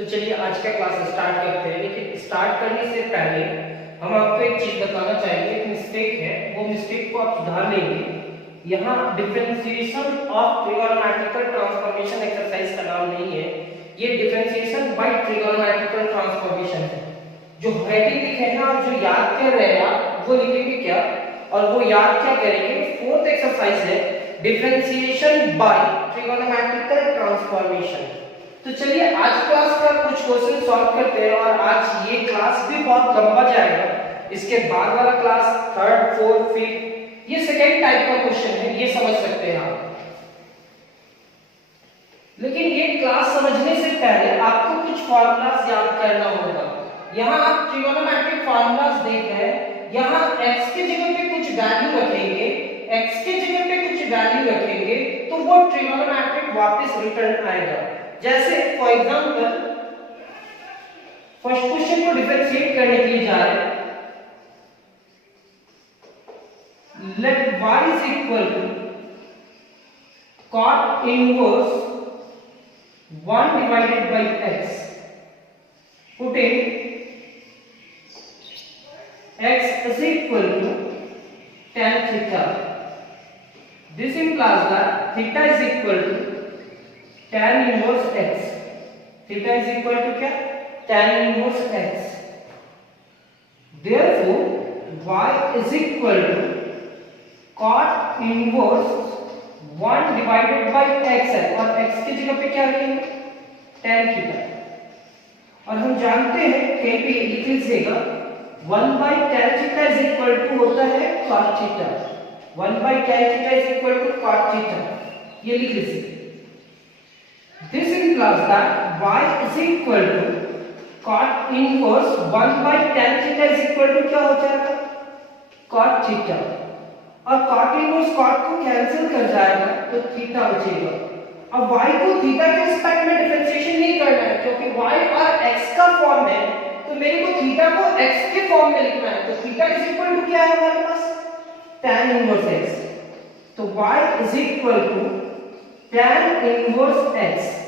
तो चलिए आज का क्लास स्टार्ट करते हैं। लेकिन स्टार्ट करने से पहले हम आपको एक चीज बताना चाहेंगे, एक मिस्टेक है, वो मिस्टेक को आप सुधार लेंगे। यहाँ differentiation of trigonometrical transformation exercise का नाम नहीं है, ये डिफरेंशिएशन बाय ट्रिगोनोमेट्रिकल ट्रांसफॉर्मेशन है। जो हेडिंग लिखे हैं और जो याद कर रहे हैं आप वो लिखेंगे क्या, और वो याद क्या करेंगे। फोर्थ एक्सरसाइज है डिफरेंशिएशन बाय ट्रिगोनोमेट्रिकल ट्रांसफॉर्मेशन। तो चलिए आज क्लास का कुछ क्वेश्चन सॉल्व करते हैं, और आज ये क्लास भी बहुत लंबा जाएगा। इसके बाद वाला क्लास थर्ड फोर्थ फिफ्थ ये सेकेंड टाइप का क्वेश्चन है, ये समझ सकते हैं आप। लेकिन ये क्लास समझने से पहले आपको कुछ फॉर्मूलाज याद करना होगा। यहाँ आप ट्रिगोनोमेट्रिक फॉर्मूलाज देख रहे हैं, यहाँ x के जगह पे कुछ वैल्यू रखेंगे, x के जगह पे कुछ वैल्यू रखेंगे तो वो ट्रिगोनोमेट्रिक वापस रिटर्न आएगा। जैसे फॉर एग्जांपल फर्स्ट क्वेश्चन को डिफरेंशिएट करने के लिए जा रहे हैं। Let y is equal to cot inverse 1 divided by x, putting x is equal to tan theta. This implies that theta is equal to tan inverse x. Theta is equal to क्या? Tan inverse x. Therefore, y is equal to cot inverse 1 divided by x है, और x की जगह पे क्या रखेंगे? tan theta। और हम जानते हैं कहीं पे लिख लीजिएगा 1 by tan theta is equal to होता है cot theta। 1 by tan theta is equal to cot theta, ये लिख लीजिए। This implies that y is equal to cot inverse 1 by tan theta is equal to क्या हो जाएगा? cot theta। और cot inverse cot को कैंसिल कर जाएगा तो थीटा बचेगा। अब y को थीटा के रिस्पेक्ट में डिफरेंशिएशन नहीं करना है, क्योंकि y और x का फॉर्म है, तो मेरे को थीटा को x के फॉर्म में लिखना है। तो थीटा इज इक्वल टू क्या है हमारे पास? tan inverse x। तो y is equal to tan inverse x।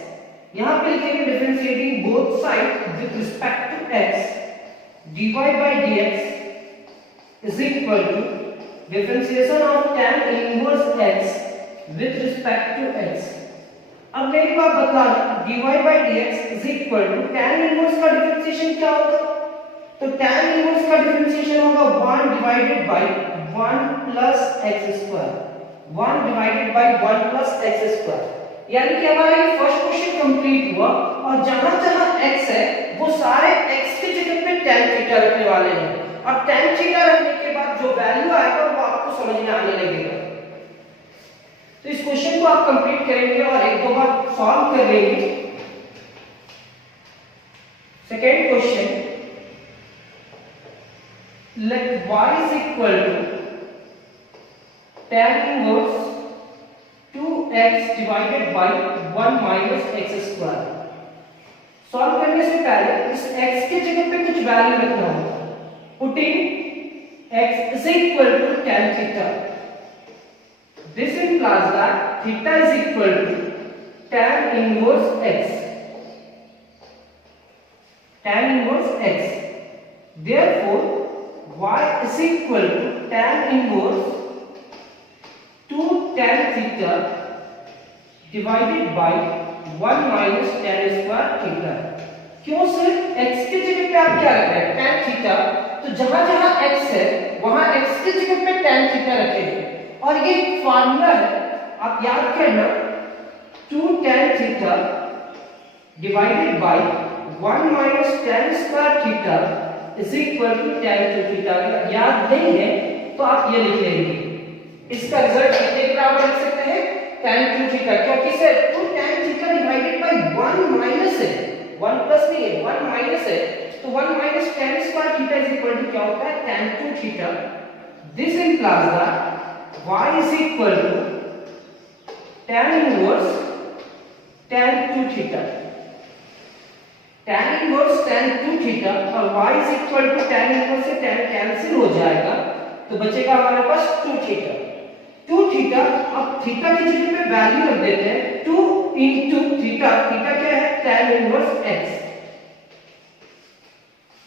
यहां पे लिखेंगे differentiating both side with respect to x, dy by dx is equal to differentiation of tan inverse x with respect to x। अब मेरी बात बतलाना, dy by dx is equal to tan inverse का differentiation क्या होगा? तो tan inverse का differentiation होगा 1 divided by 1 plus x square. 1 divided by 1 plus x square, यानी कि हमारा ये फर्स्ट क्वेश्चन कंप्लीट हुआ। और जहां जहां x है वो सारे x की जगह पे tan थीटा रखने वाले हैं। अब tan थीटा रखने के बाद जो वैल्यू आएगा वो आपको समझ में आने लगेगा। तो इस क्वेश्चन को आप कंप्लीट करेंगे और एक दो बार सॉल्व कर लेंगे। Second question, let y is equal to tan inverse 2x divided by 1 minus x square. Solve करने से पहले इस x के जगह पे कुछ वैल्यू रखना होगा। Putting x is equal to tan theta. This implies that theta is equal to tan inverse x. Tan inverse x. Therefore, y is equal to tan inverse 2 tan theta divided by 1 minus tan square theta. क्यों सिर्फ x के जगह पे आप क्या रख रहे हैं? tan theta। तो जहां जहां x है वहां x के जगह पे tan theta रखेंगे। और ये फार्मूला है, आप याद करना, 2 tan theta divided by 1 minus tan square theta is equal to tan 2 theta. याद नहीं है तो आप ये लिख लेंगे। इसका रिजल्ट कितने के बराबर लिख सकते हैं? tan 2 थीटा, क्योंकि sir 2 tan theta divided by 1 minus है, 1 प्लस नहीं है, 1 माइनस है, तो 1 minus tan square theta is equal to क्या होता है? tan 2 theta. This implies that y is equal to tan inverse tan 2 theta। tan inverse tan 2 theta और y is equal to tan inverse से tan cancel हो जाएगा, तो बचेगा हमारे पास 2 theta। 2 थीटा, अब थीटा की जगह पे वैल्यू रख देते हैं 2 into थीटा। थीटा क्या है? tan inverse x।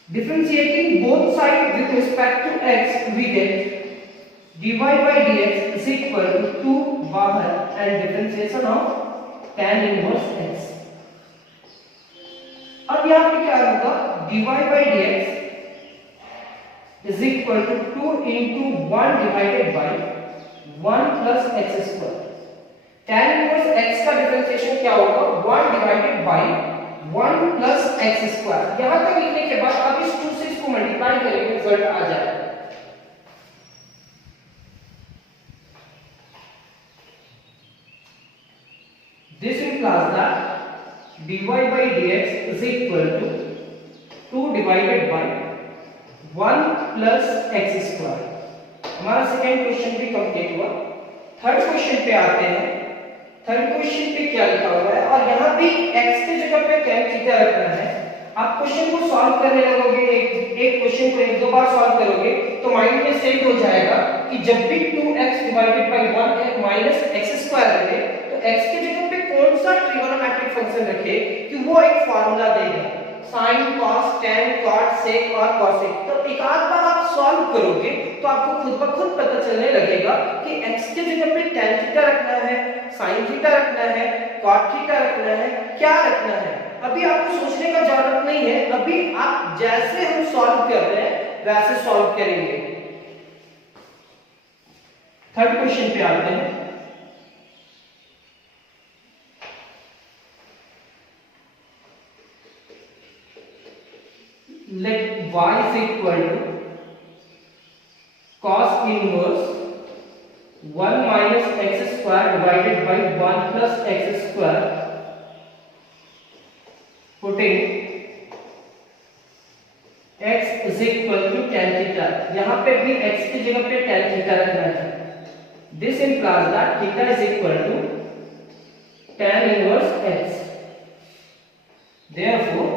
Differentiating both sides with respect to x, we get dy by dx is equal to 2 बाहर and differentiation of tan inverse x. अब यहाँ पे क्या होगा, dy by dx is equal to 2 into 1 divided by 1 plus x square. tan inverse x का differentiation क्या होगा, 1 divided by 1 plus x square. यहां तक लिखने के बाद अब इस 2 से इसको मल्टीप्लाई करेंगे, रिजल्ट आ जाएगा. This implies that dy by dx is equal to 2 divided by 1 plus x square. हमारा सेकेंड क्वेश्चन भी कंप्लीट हुआ. थर्ड क्वेश्चन पे आते हैं. थर्ड क्वेश्चन पे क्या लिखा हुआ है, और यहाँ भी x के जगह पे tan थीटा रखना है. आप क्वेश्चन को सॉल्व करने लगोगे, एक क्वेश्चन को एक दो बार सॉल्व करोगे तो माइंड में सेट हो जाएगा कि जब भी 2x divided by 1 minus x square रहे तो x के जगह पे कौन सा ट्रिगोनोमेट्रिक फंक्शन रखे कि वो एक फार्मूला देगा, sin cos tan cot sec और cosec. तो एक आध बार आप सॉल्व करोगे तो आपको खुद ब खुद पता चलने लगेगा कि x के जगह पे tan थीटा रखना है, sin थीटा रखना है, cot थीटा रखना है, क्या रखना है. अभी आपको सोचने का जरूरत नहीं है, अभी आप जैसे हम सॉल्व कर रहे हैं वैसे सॉल्व करेंगे. थर्ड क्वेश्चन पे आते हैं. Let y is equal to cos inverse 1 minus x square divided by 1 plus x square, putting x is equal to tan theta. यहाँ पे भी x की जगह पे tan theta रखना है. This implies that theta is equal to tan inverse x. Therefore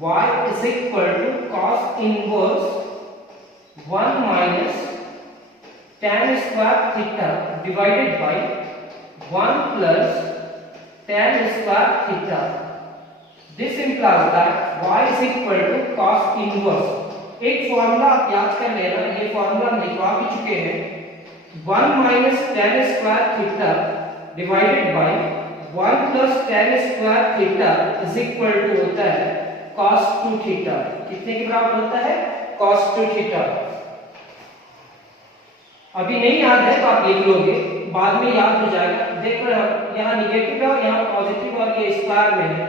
y is equal to cos inverse 1 minus tan square theta divided by 1 plus tan square theta. This implies that y is equal to cos inverse. एक formula आप याद कर लेना, ये formula हम लिखवा भी चुके हैं. 1 minus tan square theta divided by 1 plus tan square theta is equal to होता है cos 2 थीटा. कितने के बराबर होता है, cos 2 थीटा. अभी नहीं याद है तो आप लिख लोगे, बाद में याद हो जाएगा. देखो यहाँ निगेटिव है और यहाँ पॉजिटिव और ये स्क्वायर में है.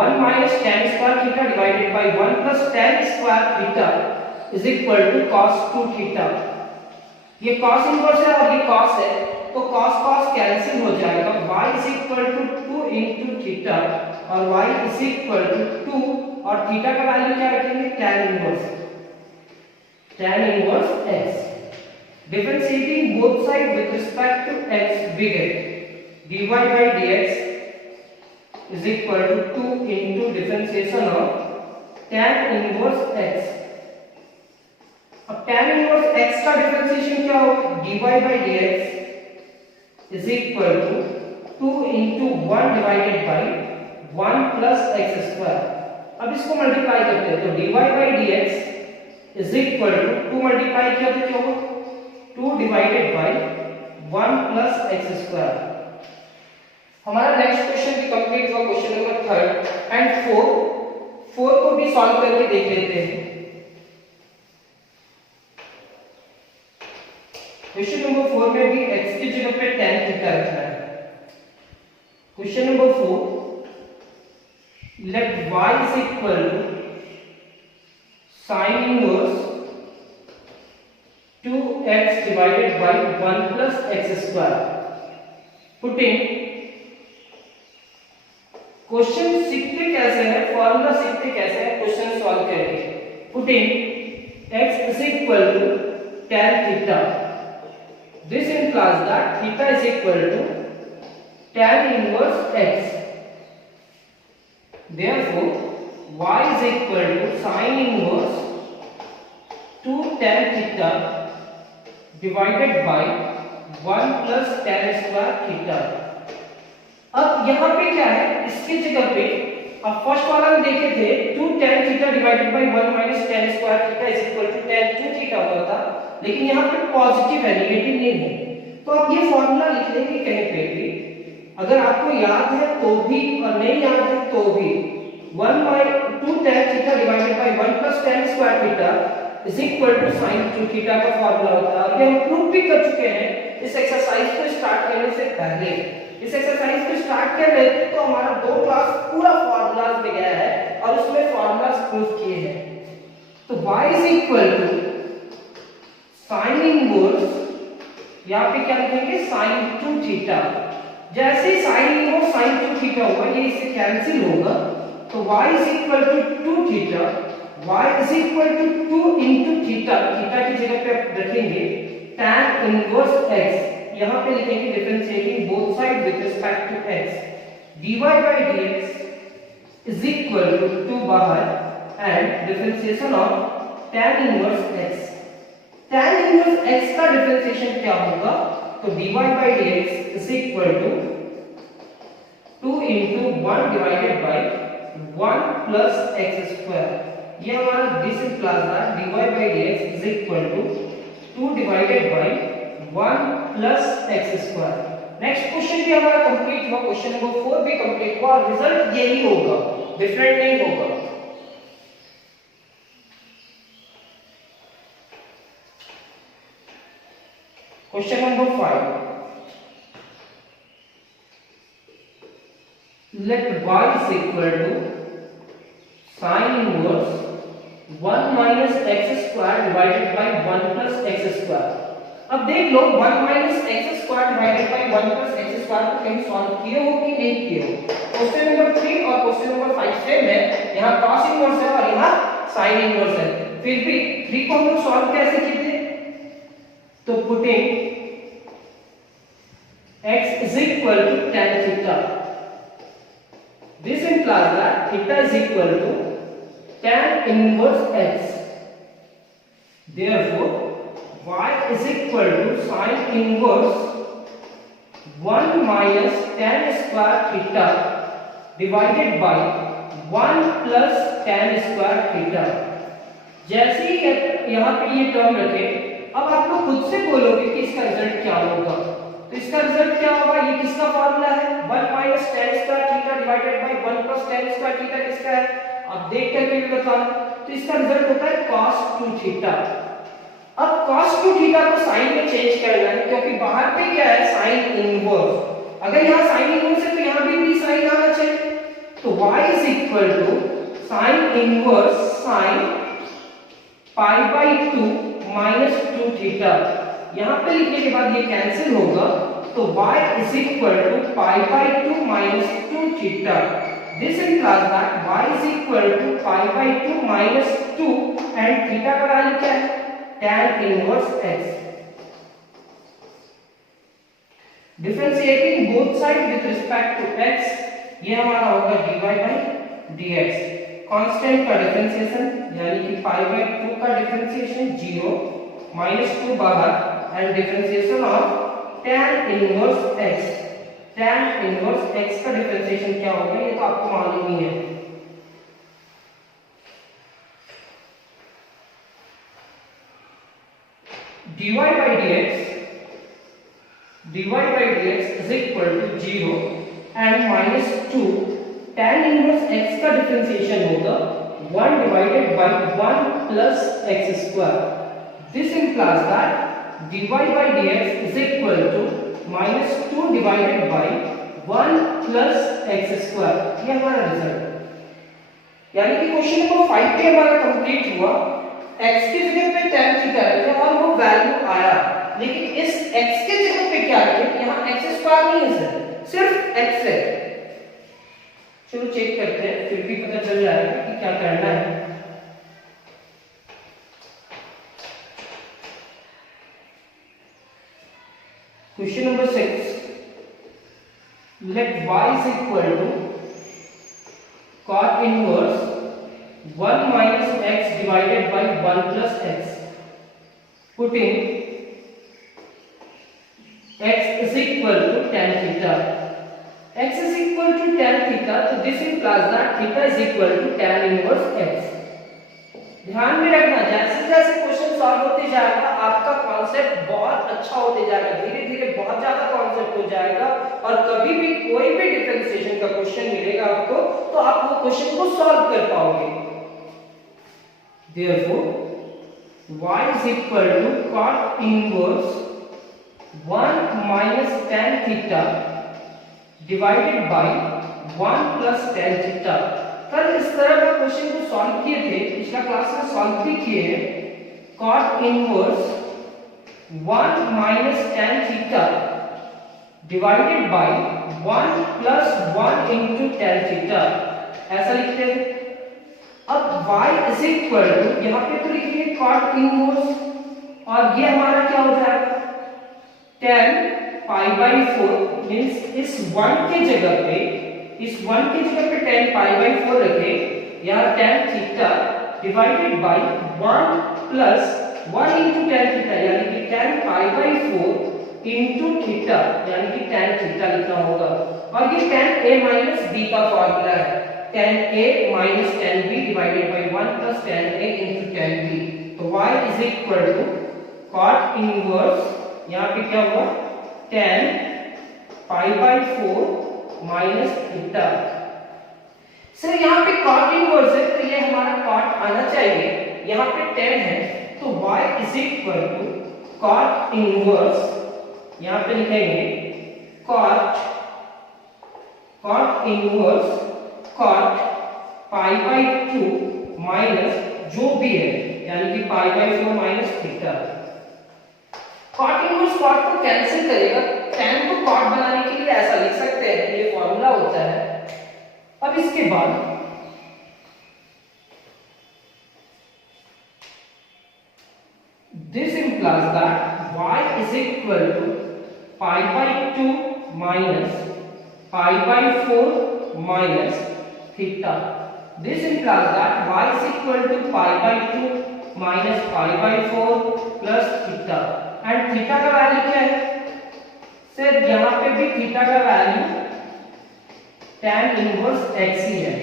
1 minus tan square theta divided by 1 plus tan square theta is equal to cos 2 theta. ये cos इनवर्स है और ये cos है तो cos cos कैंसिल हो जाएगा. y is equal to 2 into theta और y is equal to 2 और थीटा का वैल्यू क्या रखेंगे, tan inverse x. Differentiating both side with respect to x, we get dy by dx is equal to 2 into differentiation of tan inverse x. अब tan inverse x का differentiation क्या होगा, dy by dx is equal to 2 into 1 divided by 1 plus x square. अब इसको multiply करते हैं तो dy by dx is equal to 2 multiply किया तो क्या होगा, 2 divided by 1 plus x square. हमारा नेक्स्ट क्वेश्चन भी कंप्लीट हुआ, क्वेश्चन नंबर 3 एंड 4 को भी सॉल्व करके देख लेते हैं. क्वेश्चन नंबर 4 में भी x की जगह पे tan थीटा रखना है. Question number 4, let y is equal to sin inverse 2x divided by 1 plus x square. Putting question सीखते कैसे हैं, फॉर्मूला सीखते कैसे हैं क्वेश्चन सॉल्व करके. Putting x is equal to tan theta. This implies that theta is equal to tan inverse x. Therefore y is equal to sin inverse 2 tan theta divided by 1 plus tan square theta. अब यहाँ पे क्या है, इसकी जगह पे अब first वाला में देखे थे 2 tan theta divided by 1 minus tan square theta is equal to tan 2 theta हुआ था, लेकिन यहाँ पे पॉजिटिव है, नेगेटिव नहीं है। तो अब ये फॉर्मूला लिख लेंगे कहीं पे भी, अगर आपको याद है तो भी और नहीं याद है तो भी 2 tan theta divided by 1 plus tan square theta is equal to sin 2 theta का फॉर्मूला होता है। और ये हम प्रूव भी कर चुके हैं इस एक्सरसाइज को स्टार्ट करने से पहले। इस एक्सरसाइज को स्टार्ट कर रहे थे तो हमारा 2 क्लास पूरा फार्मूलाज में गया है और उसमें फार्मूलाज प्रूव किए हैं। तो y is equal to sin inverse, यहां पे क्या लिखेंगे sin 2 थीटा। जैसे ही sin इनवर्स sin 2 थीटा होगा ये इससे कैंसिल होगा, तो y is equal to 2 theta, y is equal to 2 into theta, theta की जगह पे आप रखेंगे tan इनवर्स x, यहां पे लिखेंगे differentiating both side with respect to x, dy by dx is equal to 2 बाहर and differentiation of tan inverse x। tan inverse x का डिफरेंशिएशन क्या होगा, तो dy by dx is equal to 2 into 1 divided by 1 plus x square. ये हमारा this implies that dy by dx is equal to 2 divided by 1 plus x square. Next question भी हमारा complete हुआ, question number 4 भी complete हुआ, result यही होगा, different नहीं होगा। Question number 5, let y is equal to sin inverse 1 minus x square divided by 1 plus x square। अब देख लो 1 minus x square divided by 1 plus x square को कहीं सॉल्व किए हो कि नहीं किए हो। क्वेश्चन नंबर 3 और क्वेश्चन नंबर 5 सेम है, यहाँ cos इनवर्स है और यहाँ sin इनवर्स है, फिर भी 3 को हम लोग सॉल्व कैसे किए थे, तो putting x is equal to tan theta, this implies that theta is equal to tan inverse x, therefore y is equal to sin inverse 1 minus tan square theta divided by 1 plus tan square theta। जैसे ही यहाँ पे ये term रखे, अब आप लोग खुद से बोलोगे कि इसका रिजल्ट क्या होगा, तो इसका रिजल्ट क्या होगा, ये किसका फार्मूला है, 1 minus tan square theta divided by 1 plus tan square theta किसका है, आप देख करके भी बता। तो इसका रिजल्ट होता है cos 2 थीटा। अब cos 2 थीटा को sin में चेंज करना है, क्योंकि बाहर पे क्या है sin इनवर्स, अगर यहाँ sin इनवर्स है तो यहाँ भी sin आना चाहिए, तो y is equal to sin inverse sin pi by 2 minus 2 theta. यहाँ पे लिखने के बाद ये कैंसिल होगा, तो y is equal to pi by 2 minus 2 theta। This implies that y is equal to pi by 2 minus 2 and theta का value क्या है, tan inverse x। Differentiating both sides with respect to x, ये हमारा होगा dy by dx। Constant का differentiation यानी कि pi by 2 का डिफरेंशिएशन 0 minus 2 बाहर and differentiation of tan inverse x। tan inverse x का डिफरेंशिएशन क्या होगा, ये तो आपको मालूम ही है। dy by dx is equal to 0 and minus 2, tan inverse x का डिफरेंशिएशन होगा 1 divided by 1 plus x square। This implies that dy by dx is equal to minus 2 divided by 1 plus x square। ये हमारा result, यानी कि question number 5 पे हमारा complete हुआ। x की जगह पे tan थीटा रखे और वो वैल्यू आया, लेकिन इस x के जगह पे क्या रखे, यहाँ x स्क्वायर नहीं है सर, सिर्फ x है। चलो चेक करते हैं, फिर भी पता चल जाएगा कि क्या करना है। Question number 6, let y is equal to cot inverse 1 minus x divided by 1 plus x, putting x is equal to tan theta। x is equal to tan theta, तो this implies that theta is equal to tan inverse x। ध्यान में रखना, जैसे जैसे question solve होते जाएगा आपका concept बहुत अच्छा होते जाएगा, धीरे धीरे बहुत ज्यादा कॉन्सेप्ट हो जाएगा, और कभी भी कोई भी डिफरेंशिएशन का क्वेश्चन मिलेगा आपको तो आप वो क्वेश्चन को सॉल्व कर पाओगे। Therefore, y is equal to cot inverse 1 minus tan theta divided by 1 plus tan theta। कल इस तरह का क्वेश्चन को सॉल्व किए थे, पिछला क्लास में सॉल्व भी किए हैं। cot inverse 1 minus tan theta divided by 1 plus 1 into tan theta, ऐसा लिखते हैं। अब y is equal to, यहाँ पे तो लिखेंगे cot inverse, और ये हमारा क्या हो जाएगा tan पाई बाई 4, मीन्स इस 1 के जगह पे, इस 1 की जगह पे tan पाई बाई 4 रखे, यहाँ tan theta divided by 1 plus 1 into tan theta, यानी कि tan pi by 4 into theta, यानी कि tan थीटा लिखना होगा। और ये tan a minus b का फॉर्मूला है, tan a minus tan b divided by 1 plus tan a into tan b। तो y is equal to cot inverse, यहाँ पे क्या हुआ tan pi by 4 minus theta. Sir यहाँ पे cot इनवर्स है तो ये हमारा cot आना चाहिए, यहाँ पे tan है तो y is equal to cot inverse, यहाँ पे लिखेंगे cot inverse cot pi by 2 minus जो भी है, यानी कि पाई by 4 minus theta. cot inverse cot को कैंसिल करेगा, tan को cot बनाने के लिए ऐसा लिख सकते हैं, ये फॉर्मूला होता है। अब इसके बाद this implies that y is equal to pi by 2 minus pi by 4 minus theta। This implies that y is equal to pi by 2 minus pi by 4 plus theta। And theta का value क्या है sir, यहाँ पे भी theta का value tan inverse x ही है।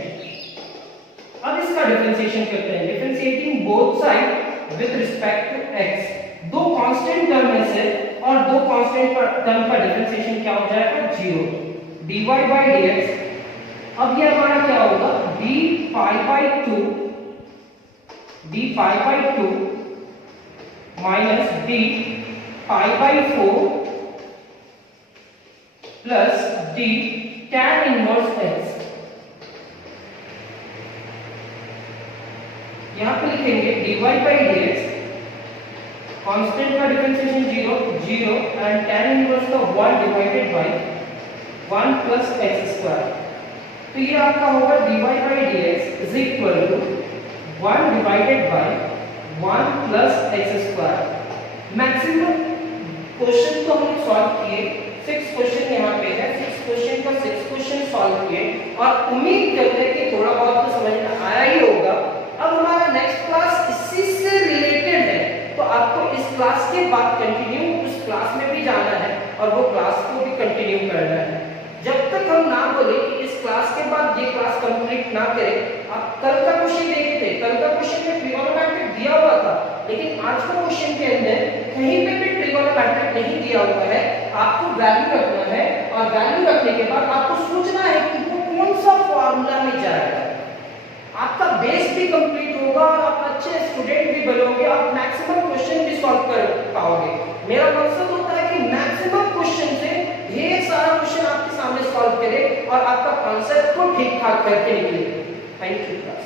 अब इसका डिफरेंशिएशन करते हैं, differentiating both side with respect to x। दो कांस्टेंट टर्म है सर, और दो कांस्टेंट टर्म का डिफरेंशिएशन क्या हो जाएगा 0, dy by dx। अब ये हमारा क्या होगा d पाई बाई 2 माइनस d pi by 4 plus d tan inverse x। यहां पे लिखेंगे dy by dx, कांस्टेंट का डिफरेंशिएशन 0 एंड tan इनवर्स का 1 divided by 1 plus x square. तो ये आपका होगा dy by dx is equal to 1 divided by 1 plus x square. Maximum question तो हमने सॉल्व किए, 6 क्वेश्चन यहाँ पे है, 6 क्वेश्चन का 6 क्वेश्चन सॉल्व किए, और उम्मीद करते हैं कि थोड़ा बहुत तो समझ में आया ही होगा। अब हमारा नेक्स्ट क्लास इसी से रिलेटेड है, तो आपको इस क्लास के बाद कंटिन्यू उस क्लास में भी जाना है और वो क्लास को भी कंटिन्यू करना है। जब तक हम ना बोले कि इस क्लास के बाद ये क्लास कंप्लीट ना करें। आप कल का क्वेश्चन देखे थे, कल का क्वेश्चन में ट्रिगोनोमेट्रिक दिया हुआ था, लेकिन आज का क्वेश्चन के अंदर कहीं पे भी ट्रिगोनोमेट्रिक नहीं दिया हुआ है। आपको वैल्यू रखना है, और वैल्यू रखने के बाद आपको सोचना है कि वो कौन सा फॉर्मूला में जाएगा। आपका बेस भी कंप्लीट होगा और आप अच्छे स्टूडेंट भी बनोगे, आप मैक्सिमम क्वेश्चन भी सॉल्व कर पाओगे। मेरा मकसद होता है कि मैक्सिमम क्वेश्चन से ढेर सारा क्वेश्चन आपके सामने सॉल्व करे और आपका कॉन्सेप्ट को ठीक ठाक करके निकले। Thank you class.